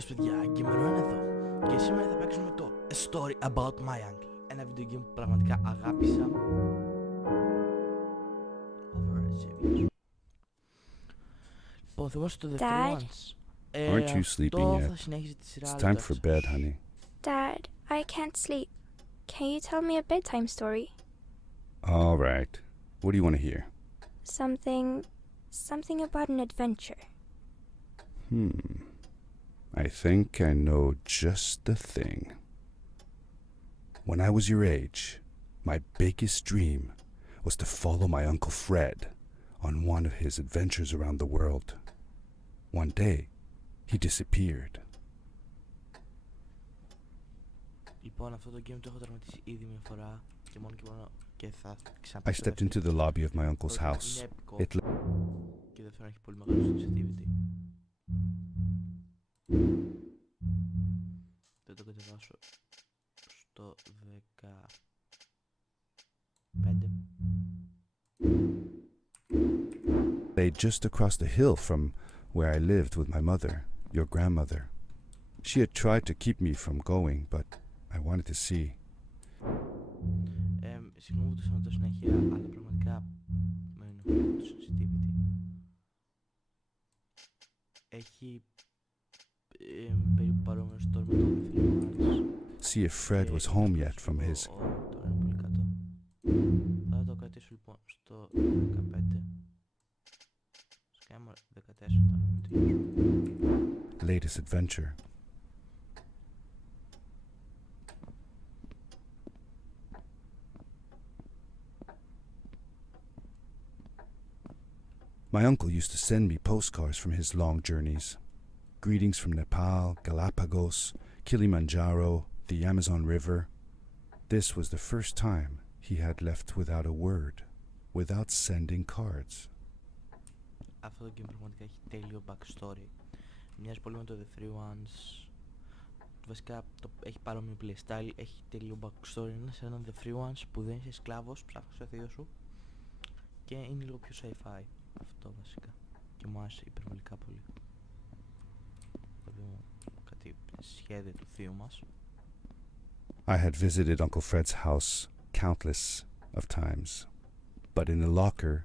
Γεια σας παιδιά, Γκίμερο είναι εδώ και σήμερα θα παίξουμε το A Story About My Uncle, ένα video game που πραγματικά αγάπησα. Λοιπόν, θυμάσαι το The Three Ones. Aren't you sleeping Αυτό θα yet? συνέχιζε τη σειρά. It's time for bed, honey. Dad, I can't sleep. Can you tell me a bedtime story? All right. What do you want to hear? Something about an adventure. I think I know just the thing. When I was your age, my biggest dream was to follow my Uncle Fred on one of his adventures around the world. One day, he disappeared. Λοιπόν, αυτό το game το έχω τερματίσει ήδη μια φορά και μόνο και θα I ξαναπέξω. stepped into the lobby of my uncle's house. Είναι επικό It και δεύτερον έχει πολύ μεγάλο sensitivity. Δεν το κατεβάσω στο 15. lay just across the hill from where I lived with my mother, your grandmother. She had tried to keep me from going, but I wanted to see. Συγγνώμη που το σώματο συνέχεια, αλλά πραγματικά με ενοχλεί το sensitivity. Έχει περίπου παρόμοιο story με το The Three Ones. See if Fred was home yet from his. Τώρα είναι πολύ κάτω. Θα το κρατήσω λοιπόν στο 15. Σκάμε 14 τώρα με το γιο. Latest adventure. My uncle used to send me postcards from his long journeys. Greetings from Nepal, Galapagos, Kilimanjaro, the Amazon River. This was the first time he had left without a word, without sending cards. Αυτό το game πραγματικά έχει τέλειο backstory. Μοιάζει πολύ με το The Three Ones. Βασικά έχει παρόμοιο playstyle, έχει τέλειο backstory. Είναι σε έναν The Three Ones που δεν είσαι σκλάβος, ψάχνεις το θείο σου και είναι λίγο πιο sci-fi. Αυτό βασικά. Και μου άρεσε υπερβολικά πολύ. Θα δούμε κάτι σχέδιο του θείου μας. I had visited Uncle Fred's house countless of times, but in the locker,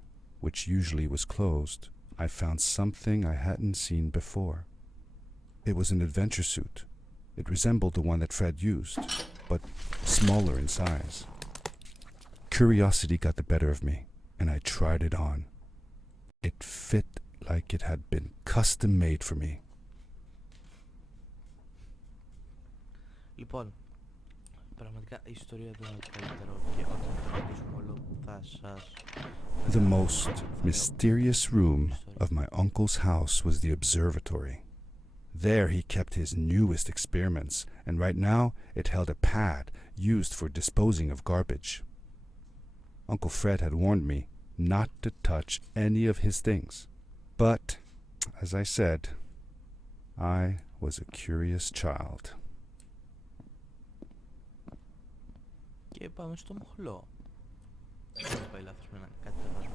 which usually was closed, I found something I hadn't seen before. It was an adventure suit. It resembled the one that Fred used, but smaller in size. Curiosity got the better of me, and I tried it on. It fit like it had been custom made for me. Λοιπόν, πραγματικά η ιστορία εδώ είναι το καλύτερο και όταν το κρατήσουμε όλο θα σας... The most mysterious room of my uncle's house was the observatory. There he kept his newest experiments, and right now it held a pad used for disposing of garbage. Uncle Fred had warned me not to touch any of his things. But, as I said, I was a curious child. Και πάμε στο μοχλό. Δεν πάει λάθος με κάτι το βάζουμε.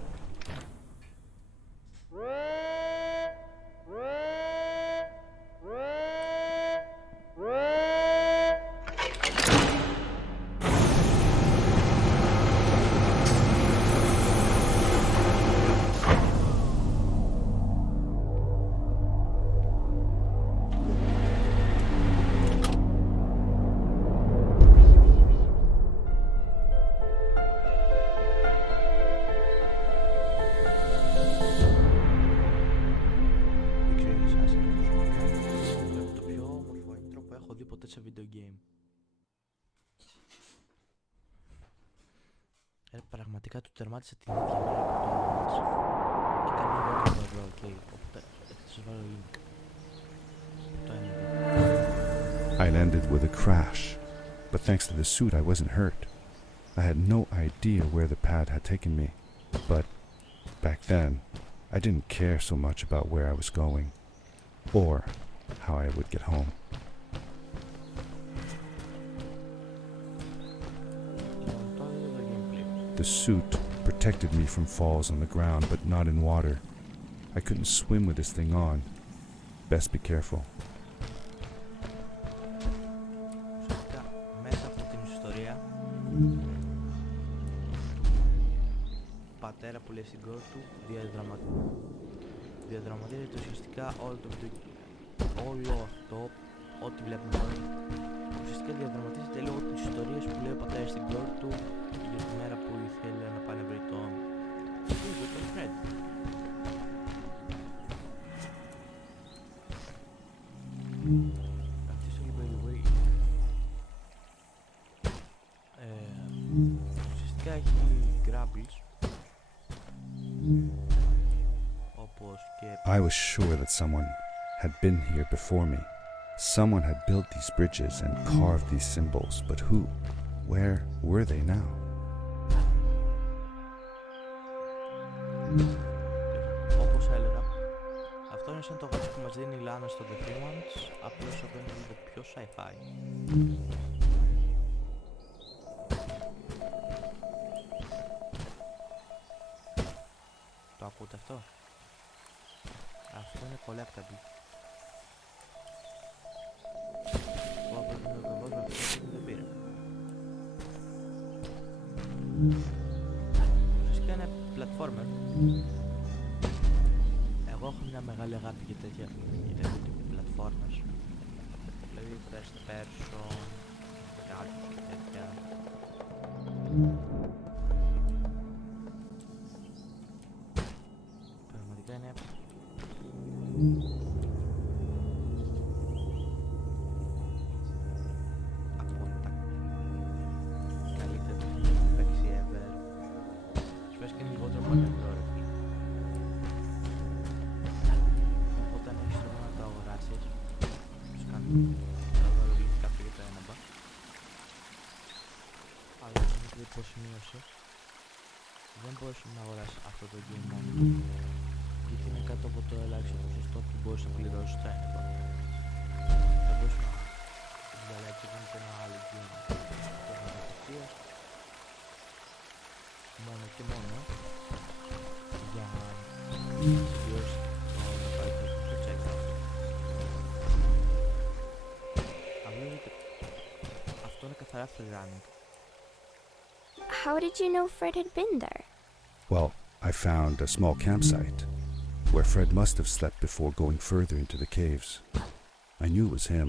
Σε video game. Πραγματικά του τερμάτισα την ίδια μέρα που το έβαλες. Και κάνει εγώ το βρω, ok. Οπότε θα σας βάλω link. Το είναι εδώ. I landed with a crash, but thanks to the suit I wasn't hurt. I had no idea where the pad had taken me, but back then I didn't care so much about where I was going, or how I would get home. The suit protected me from falls on the ground, but not in water. I couldn't swim with this thing on. Best be careful. πατέρα που λέει στην κόρη του διαδραματίζεται ουσιαστικά όλο αυτό, ό,τι βλέπουμε τώρα, ουσιαστικά διαδραματίζεται λόγω της ιστορίας που λέει ο πατέρας στην κόρη του για τη μέρα που ήθελε να πάει να βρει τον Fred. Αυτή η ιστορία, by the way, ουσιαστικά έχει grapplers, όπως και I was sure that someone had been here before me. Someone had built these bridges and carved these symbols, but who? Where were they now? όπως έλεγα, αυτό είναι σαν το γράψο που μας δίνει η Λάνα στο The Three Ones, απλώς αυτό είναι λίγο πιο sci-fi. Το ακούτε αυτό? Αυτό είναι collectible. Εγώ πρέπει να το βάζω αυτό και δεν πήρα. Ουσιαστικά είναι platformer. Εγώ έχω μια μεγάλη αγάπη για τέτοια platformers. Δηλαδή first person, κάτι και τέτοια. Πραγματικά είναι από τα καλύτερα που έχω παίξει ever. Σπες και είναι λιγότερο από ένα ευρώ, ρε φίλε. Οπότε αν έχεις τρόπο να το αγοράσεις, τους κάνω θα βάλω link κάτω για το ένα μπα. Αλλά δεν είναι πως σημείωσε. Δεν μπορείς να αγοράσεις αυτό το game μόνο του, γιατί είναι κάτω από το ελάχιστο ποσοστό που μπορείς να πληρώσεις τα ένεπα. Θα μπορείς να διαλέξεις και ένα άλλο game το απευθείας μόνο και μόνο για να συμπληρώσεις το απαραίτητο στο checkout. Αυτό είναι καθαρά free running. How did you know Fred had been there? Well, I found a small campsite where Fred must have slept before going further into the caves. I knew it was him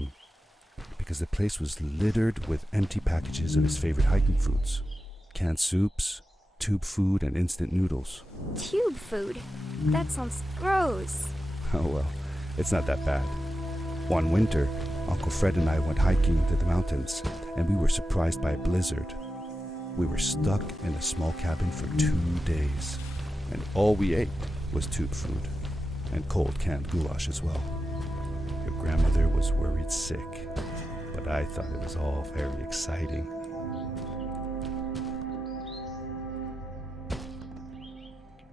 because the place was littered with empty packages of his favorite hiking foods, canned soups, tube food, and instant noodles. Tube food? That sounds gross. Oh well, it's not that bad. One winter, Uncle Fred and I went hiking into the mountains, and we were surprised by a blizzard. We were stuck in a small cabin for 2 days, and all we ate was tube food, and cold canned goulash as well. Your grandmother was worried sick, but I thought it was all very exciting.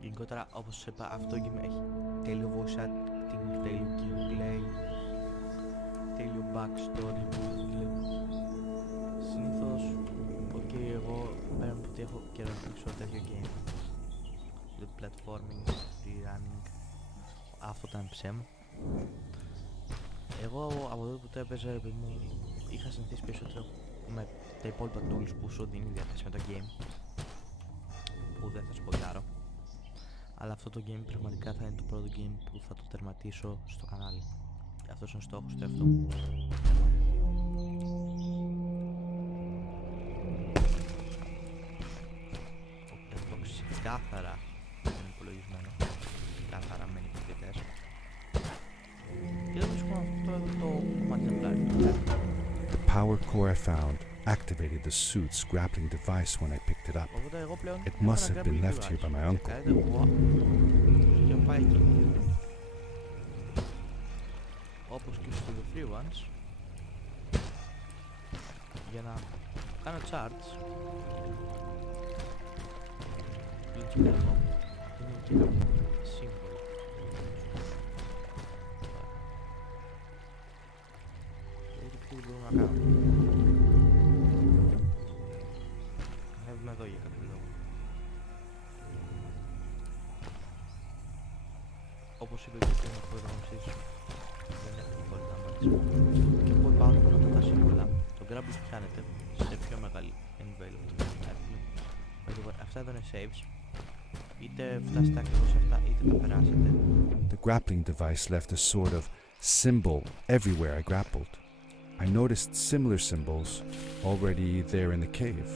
Γενικότερα, όπως σας είπα, αυτό το game έχει τέλειο voice acting, τέλειο gameplay, τέλειο backstory. Συνήθως, εγώ πέρα από ότι έχω καιρό να παίξω τέτοιο game, το platforming, free running, αυτό ήταν ψέμα. Εγώ από τότε που το έπαιζα, ρε παιδί μου, είχα συνηθίσει περισσότερο με τα υπόλοιπα tools που σου δίνει διάθεση με το game, που δεν θα σποιλάρω. Αλλά αυτό το game πραγματικά θα είναι το πρώτο game που θα το τερματίσω στο κανάλι. Αυτός είναι ο στόχος του εαυτού μου. Κάθαρα είναι υπολογισμένο, κάθαρα με νικητές. Και δεν βρίσκω αυτό εδώ το κομμάτι. The power core I found activated the suit's grappling device when I picked it up. It must have been left here by my uncle. Όπως και στο The Free Ones, για να κάνω charts, είναι και ένα σύμβολο. Γιατί τι μπορούμε να κάνουμε. Ανέβουμε εδώ για κάποιο λόγο. Όπως είπε και πριν ο προγραμματής σου, δεν έχει πολύ να μάθεις. Και από πάνω μόνο τα σύμβολα, το grapple πιάνεται σε πιο μεγάλη εμβέλεια. Αυτά ήταν saves. Είτε φτάσετε ακριβώς αυτά, είτε τα περάσετε. The grappling device left a sort of symbol everywhere I grappled. I noticed similar symbols already there in the cave,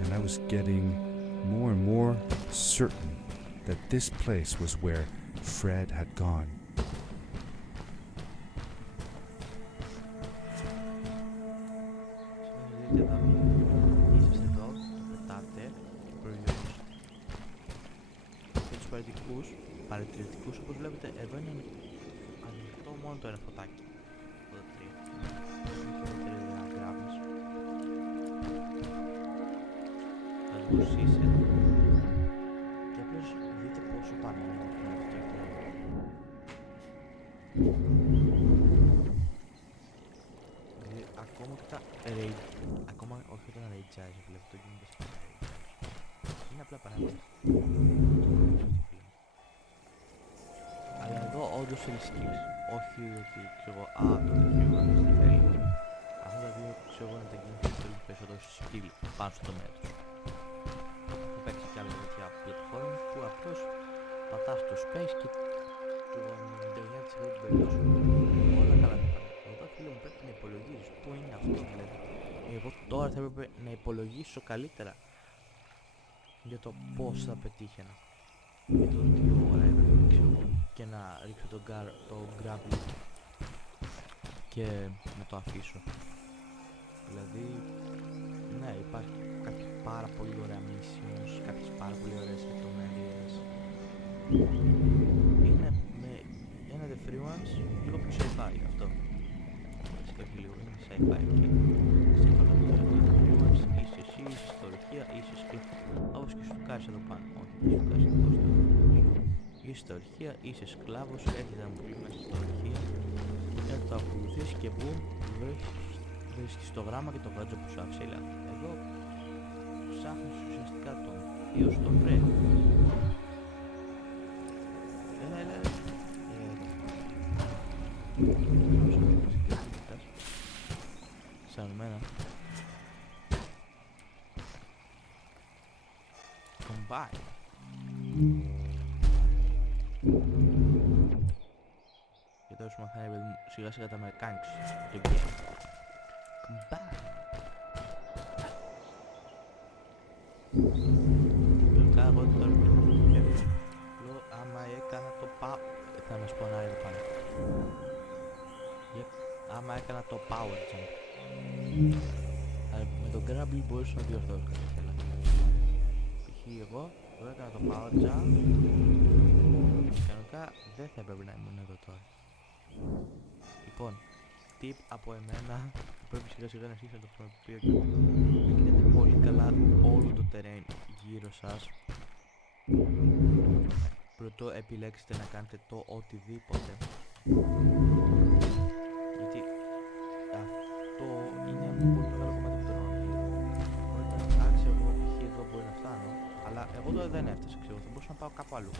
and I was getting more and more certain that this place was where Fred had gone. Παρατηρητικούς, όπως βλέπετε, εδώ είναι ανοιχτό μόνο το ένα φωτάκι. Το 3. Έχουμε και δεύτερη γράμμες. Θα σβουσίσει και απλώς δείτε πόσο πανέμορφο είναι αυτό το κλαίμα. Δηλαδή, ακόμα και τα raid, ακόμα όχι όταν raidjάζει, βλέπετε το γίνεται στο raid. Είναι απλά πανέμορφο. Αλλά εδώ όντως θέλει skills, όχι ότι ξέρω το τέτοιο δεν θέλει. Αυτά τα δύο ξέρω να τα γίνουν πολύ περισσότερο skill πάνω στο τομέα τους. Έχω παίξει κι άλλα τέτοια platform που απλώς πατάς το space και το 99% του περιπτώσεων όλα καλά θα πάνε. Εδώ φίλε μου πρέπει να υπολογίζεις πού είναι αυτό δηλαδή. Εγώ τώρα θα έπρεπε να υπολογίσω καλύτερα για το πώς θα πετύχαινα. Για το τι ώρα έπρεπε και να ρίξω το grapple και να το αφήσω. Δηλαδή, ναι, υπάρχει κάποια πάρα πολύ ωραία missions, κάποιες πάρα πολύ ωραίες λεπτομέρειες. Είναι με ένα The Free Ones λίγο πιο sci-fi αυτό. Σκέφτομαι λίγο, είναι sci-fi και σε παραδείγμα ότι The Free Ones είσαι εσύ, είσαι στα ορυχεία, είσαι σκληρό. Όπως και σου κάρεις εδώ πάνω, όχι σου κάρεις εδώ στο είσαι στα ορυχεία, είσαι σκλάβος, έρχεται ένα πουλί μέσα στα ορυχεία και το ακολουθείς και boom, βρίσκεις το γράμμα και το γάτζο που σου άφησε η λάθη. Εδώ ψάχνεις ουσιαστικά τον θείο σου, τον Fred. Έλα. Σαν εμένα. Combine. Και τώρα σου μαθαίνει παιδί μου σιγά σιγά τα mechanics του game. Combine. Τελικά εγώ τώρα λέω άμα έκανα το θα με σπονάρει εδώ πάνω. Άμα έκανα το power jump με το grapple μπορούσα να διορθώσω κάτι θέλω. Π.χ. εγώ έκανα το power jump. Κανονικά δεν θα έπρεπε να ήμουν εδώ τώρα. Λοιπόν, tip από εμένα, πρέπει σιγά σιγά να αρχίσει να το χρησιμοποιώ και να κοιτάτε πολύ καλά όλο το terrain γύρω σας πρωτού επιλέξετε να κάνετε το οτιδήποτε, γιατί αυτό είναι ένα πολύ μεγάλο κομμάτι που τρώνε. Μπορείτε να φτιάξετε εγώ π.χ. εδώ μπορεί να φτάνω, αλλά εγώ τώρα δεν έφτασα, ξέρω, θα μπορούσα να πάω κάπου αλλού.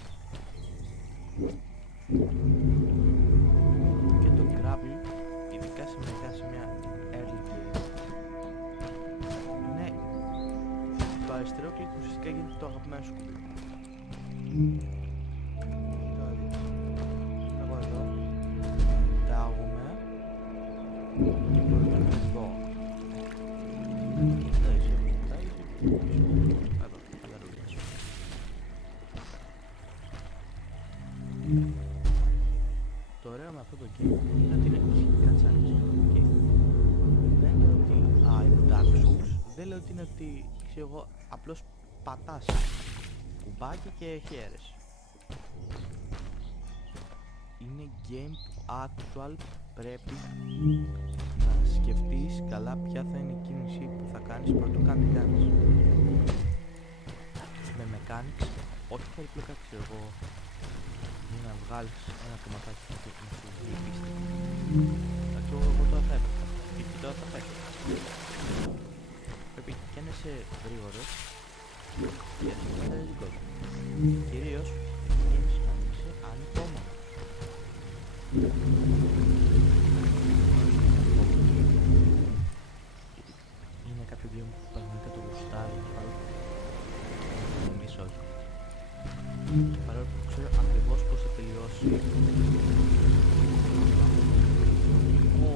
Και το grapple, ειδικά σε μερικά σημεία early game, είναι το αριστερό κλικ που ουσιαστικά γίνεται το αγαπημένο σου κουμπί. Είναι εγώ εδώ, τάγουμε και μπορώ να εδώ. Δεν είσαι όπως το τάγεις, εδώ, αλλά ρούλια σου. Το ωραίο με αυτό το game είναι ότι είναι κατσάνες. Δεν λέω ότι είναι Dark Souls, δεν λέω ότι είναι ότι ξέρω εγώ απλώς πατάς κουμπάκι και χαίρεσαι. Είναι game που actual πρέπει να σκεφτείς καλά ποια θα είναι η κίνηση που θα κάνεις πρωτού καν την κάνεις. Με mechanics, όχι περίπλοκα ξέρω εγώ, για να βγάλεις ένα κομματάκι και να σου βγει πίστη. Εντάξει, εγώ τώρα θα έπαιξα και τώρα θα παίξω. Πρέπει και να είσαι γρήγορος και να είσαι καταρρετικός. Κυρίως πρέπει να είσαι ανυπόμονος. τελειώσει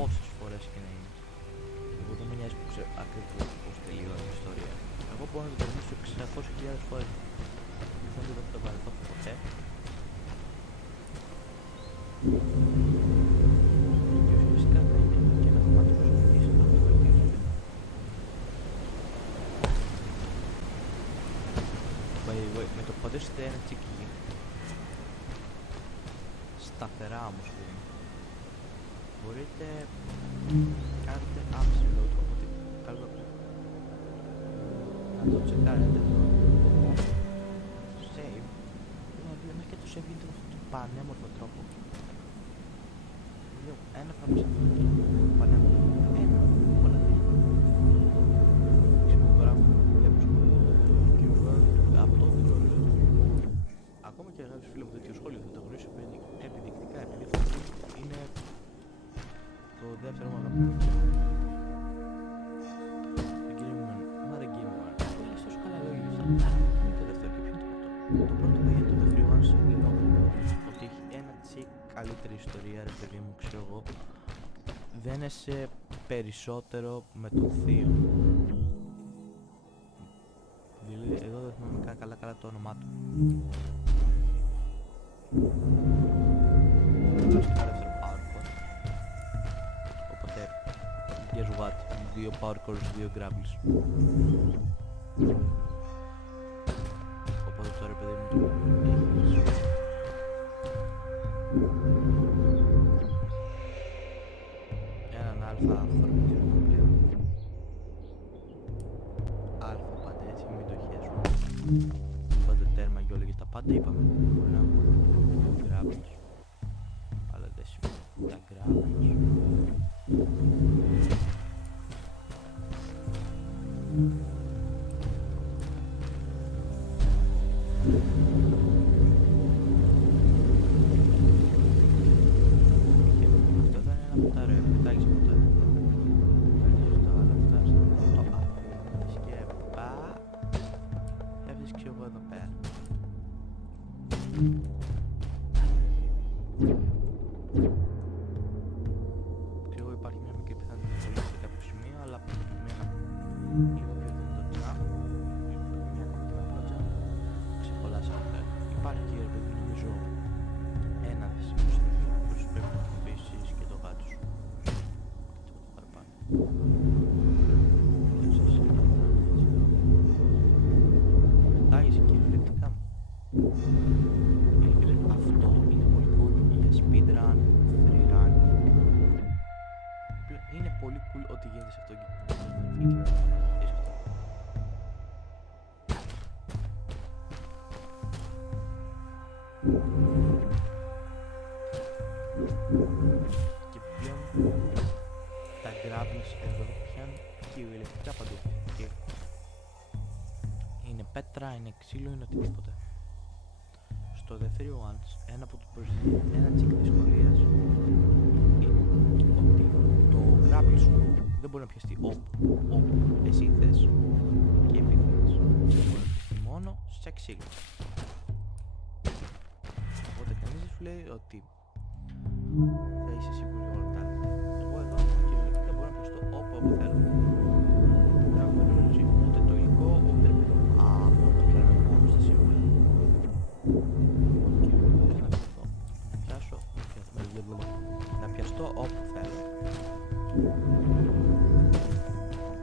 όσες φορές και να είναι. Εγώ δεν με νοιάζει που ξέρω ακριβώς πώς τελειώνει η ιστορία. Εγώ μπορώ να το τελειώσω 600.000 φορές. Δεν θα το βαρεθώ ποτέ. Και φυσικά θα είναι και ένα κομμάτι που σου μιλήσει να το βελτιώσει. By the way, με το που πατήσετε ένα τσίκι σταθερά όμως μπορείτε να κάνετε upload, οπότε καλό να το τσεκάρετε το save, μέχρι και το save γίνεται με αυτόν τον πανέμορφο τρόπο. Λέω ένα πράγμα σε αυτό το πανέμορφο, πολλά δεν ξυπογράφω, βλέπω και αυτό δεν το γνωρίζω. Ακόμα και κάποιος φίλος μου τέτοιο σχόλιο θα το γνωρίσω επιδεικτικά, επειδή αυτό είναι το δεύτερο μου αγαπημένο. Δεν κύριε μου, μα δεν κύριε μου, λες τόσο καλά λόγια γι' αυτό. Ποιο είναι το δεύτερο και ποιο είναι το πρώτο? Το πρώτο θα είναι το The Free Ones, ότι έχει ένα τσικ καλύτερη ιστορία, ρε παιδί μου, ξέρω εγώ. Δένεσαι περισσότερο με τον θείο. Δηλαδή, εδώ δεν θυμάμαι καλά το όνομά του. Αυτό είναι το δεύτερο power core. Οπότε, guess what, 2 power cores, 2 gravels. Οπότε τώρα, παιδί μου, έχεις έναν αλφα χρωματισμό πλέον. Αλφα πάντα έτσι, μην το χέσουμε. Πάντα τέρμα και όλα και τα πάντα είπαμε. Μπορεί να έχουμε 2 gravels. Αλλά δεν σημαίνει τα gravels. Αυτό ήταν ένα ποτάρο, πετάγεις ποτάρο. Παίρνεις το άλλο, φτάσεις το αφήνεις και έφτιαξε εγώ εδώ πέρα. Ξέρω υπάρχει μια μικρή πιθανότητα να κολλήσει σε κάποιο σημείο, αλλά με ένα λίγο πιο δυνατό jump, μια ακόμα πιο απλό jump, ξεκολλάσει από πέρα. Υπάρχει και ρε παιδί νομίζω ένα σημείο στην οποία πρέπει να χρησιμοποιήσεις και το γάτι σου. Τίποτα παραπάνω. Έτσι έτσι εδώ. Πετάγεις εκεί reflect-ικά μου. Αυτό είναι πολύ cool για speedrun, freerun. Είναι πολύ cool ότι γίνεται σε αυτό και και πλέον τα gravels εδώ πιάνουν κυριολεκτικά παντού. Είναι πέτρα, είναι ξύλο, είναι οτιδήποτε. Στο The Free Ones, ένα από τους προσδίδει ένα τσικ δυσκολίας είναι ότι το gravel σου δεν μπορεί να πιαστεί όπου εσύ θες και επιθυμείς. Μπορεί να πιαστεί μόνο σε ξύλο. Οπότε κανείς δεν σου λέει ότι θα είσαι σίγουρος για όλα τα άλλα. Εγώ εδώ κυριολεκτικά μπορώ να πιαστώ όπου θέλω. Δεν έχω περιορίσει ούτε το υλικό, ούτε ρε παιδί μου. Μπορώ να πιάνω μόνο στα σίγουρα. Να πιαστώ όπου θέλω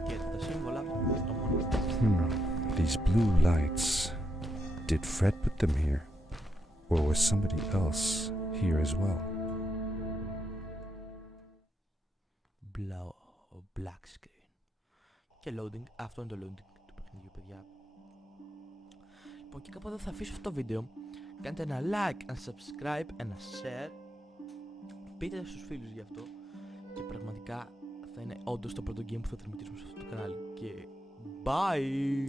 και τα σύμβολα στο μόνο. These blue lights, did Fred put them here? Or was somebody else here as well? Black screen. Και loading, αυτό είναι το loading του παιχνιδιού, παιδιά. Λοιπόν, και κάπου εδώ θα αφήσω αυτό το βίντεο. Κάντε ένα like, ένα subscribe, ένα share. Πείτε στους φίλους γι' αυτό. Και πραγματικά θα είναι όντως το πρώτο game που θα τερματίσουμε σε αυτό το κανάλι. Και bye!